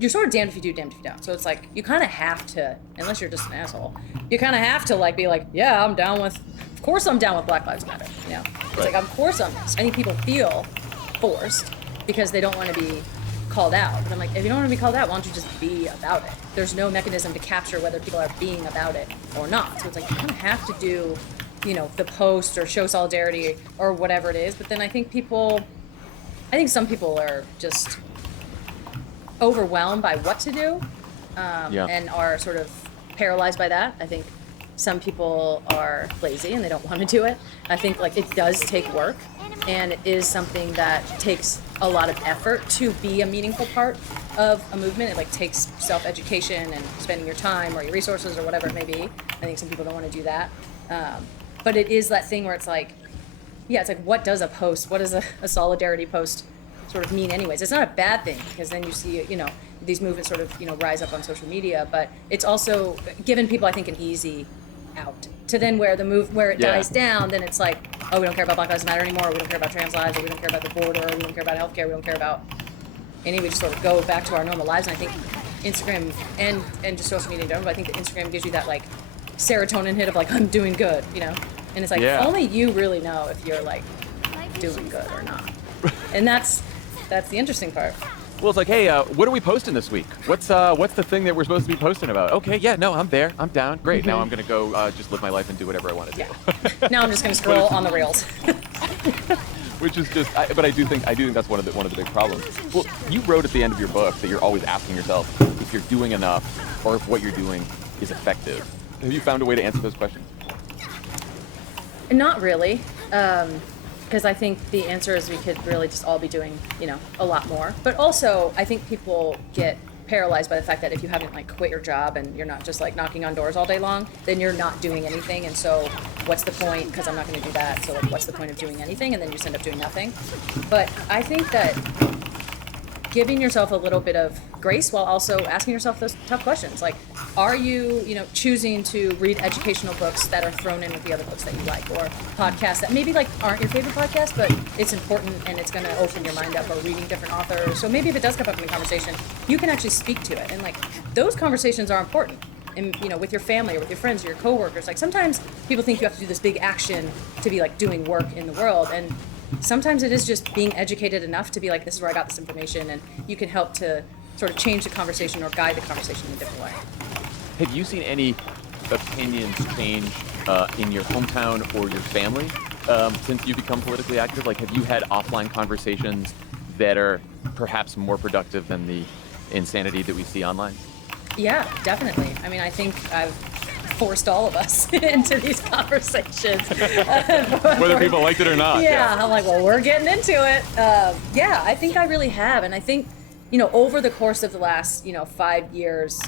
you're sort of damned if you do, damned if you don't. So it's like, you kind of have to, unless you're just an asshole, you kind of have to like be like, yeah, of course I'm down with Black Lives Matter. You know, it's like, of course I'm this. I think people feel forced because they don't want to be called out. But I'm like, if you don't want to be called out, why don't you just be about it? There's no mechanism to capture whether people are being about it or not. So it's like, you kind of have to do, you know, the post or show solidarity or whatever it is. But then I think some people are just overwhelmed by what to do, and are sort of paralyzed by that. I think some people are lazy and they don't want to do it. I think like it does take work, and it is something that takes a lot of effort to be a meaningful part of a movement. It like takes self-education and spending your time or your resources or whatever it may be. I think some people don't want to do that. But it is that thing where it's like, yeah, it's like, what does a solidarity post sort of mean anyways? It's not a bad thing, because then you see, you know, these movements sort of, you know, rise up on social media, but it's also given people, I think, an easy out to then where it dies down, then it's like, oh, we don't care about Black Lives Matter anymore, or we don't care about trans lives, or we don't care about the border, or we don't care about healthcare, we don't care about any, we just sort of go back to our normal lives. And I think Instagram and just social media in general, but I think that Instagram gives you that like serotonin hit of like, I'm doing good, you know? And it's like, only you really know if you're like doing good or not. And that's the interesting part. Well, it's like, hey, what are we posting this week? What's the thing that we're supposed to be posting about? Okay, yeah, no, I'm there. I'm down. Great. Now I'm going to go just live my life and do whatever I want to do. Yeah. Now I'm just going to scroll on the rails. Which is just, but I do think that's one of the big problems. Well, you wrote at the end of your book that you're always asking yourself if you're doing enough or if what you're doing is effective. Have you found a way to answer those questions? Not really. Because I think the answer is we could really just all be doing, you know, a lot more. But also, I think people get paralyzed by the fact that if you haven't like quit your job and you're not just like knocking on doors all day long, then you're not doing anything. And so what's the point? Because I'm not going to do that. So like, what's the point of doing anything? And then you just end up doing nothing. But I think that giving yourself a little bit of grace while also asking yourself those tough questions. Like, are you, you know, choosing to read educational books that are thrown in with the other books that you like, or podcasts that maybe like aren't your favorite podcast, but it's important and it's going to open your mind up, or reading different authors. So maybe if it does come up in the conversation, you can actually speak to it. And like, those conversations are important. And, you know, with your family or with your friends or your coworkers, like sometimes people think you have to do this big action to be like doing work in the world. And sometimes it is just being educated enough to be like, this is where I got this information, and you can help to sort of change the conversation or guide the conversation in a different way. Have you seen any opinions change in your hometown or your family since you've become politically active? Like, have you had offline conversations that are perhaps more productive than the insanity that we see online? Yeah, definitely. I mean, I think I've forced all of us into these conversations. Whether people liked it or not. Yeah, I'm like, well, we're getting into it. Yeah, I think I really have. And I think, you know, over the course of the last, you know, 5 years,